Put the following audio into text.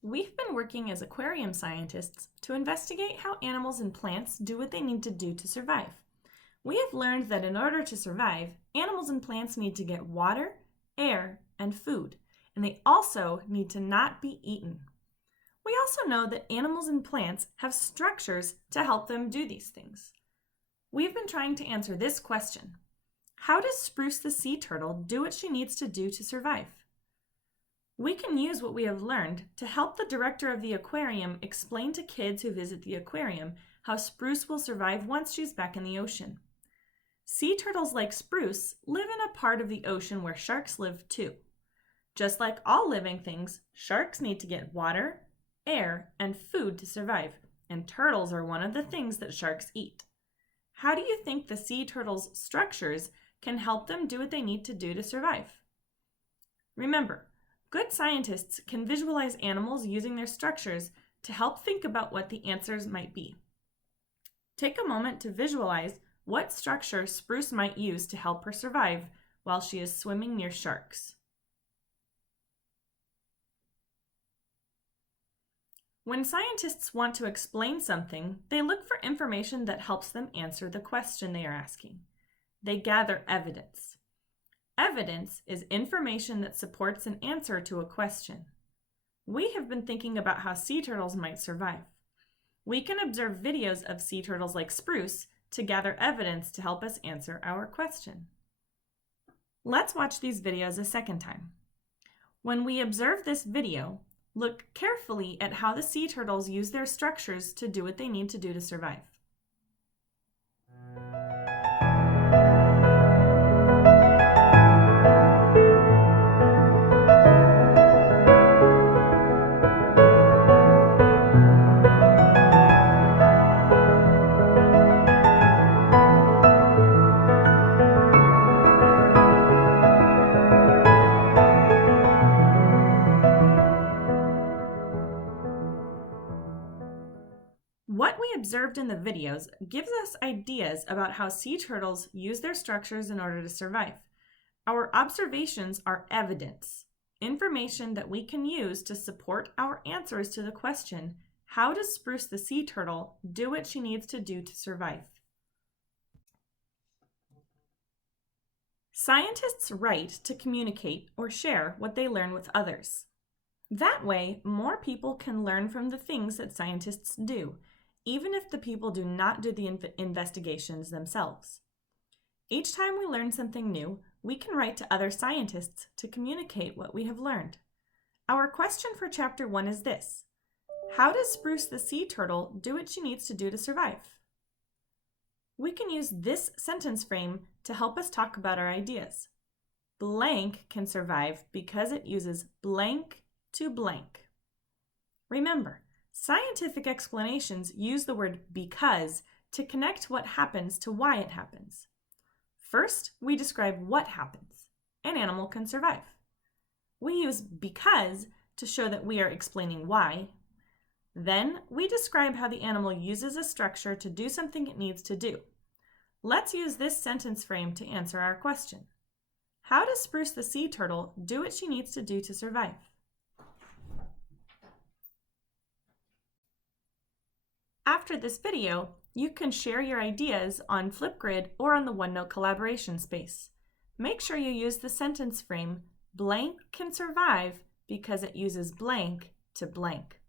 We've been working as aquarium scientists to investigate how animals and plants do what they need to do to survive. We have learned that in order to survive, animals and plants need to get water, air, and food, and they also need to not be eaten. We also know that animals and plants have structures to help them do these things. We've been trying to answer this question: how does Spruce the sea turtle do what she needs to do to survive? We can use what we have learned to help the director of the aquarium explain to kids who visit the aquarium how Spruce will survive once she's back in the ocean. Sea turtles like Spruce live in a part of the ocean where sharks live too. Just like all living things, sharks need to get water, air, and food to survive, and turtles are one of the things that sharks eat. How do you think the sea turtles' structures can help them do what they need to do to survive? Remember, good scientists can visualize animals using their structures to help think about what the answers might be. Take a moment to visualize what structure Spruce might use to help her survive while she is swimming near sharks. When scientists want to explain something, they look for information that helps them answer the question they are asking. They gather evidence. Evidence is information that supports an answer to a question. We have been thinking about how sea turtles might survive. We can observe videos of sea turtles like Spruce to gather evidence to help us answer our question. Let's watch these videos a second time. When we observe this video, look carefully at how the sea turtles use their structures to do what they need to do to survive. What we observed in the videos gives us ideas about how sea turtles use their structures in order to survive. Our observations are evidence, information that we can use to support our answers to the question, how does Spruce the sea turtle do what she needs to do to survive? Scientists write to communicate or share what they learn with others. That way, more people can learn from the things that scientists do, even if the people do not do the investigations themselves. Each time we learn something new, we can write to other scientists to communicate what we have learned. Our question for Chapter 1 is this: how does Spruce the sea turtle do what she needs to do to survive? We can use this sentence frame to help us talk about our ideas. Blank can survive because it uses blank to blank. Remember, scientific explanations use the word because to connect what happens to why it happens. First, we describe what happens. An animal can survive. We use because to show that we are explaining why. Then, we describe how the animal uses a structure to do something it needs to do. Let's use this sentence frame to answer our question. How does Spruce the sea turtle do what she needs to do to survive? After this video, you can share your ideas on Flipgrid or on the OneNote collaboration space. Make sure you use the sentence frame, blank can survive because it uses blank to blank.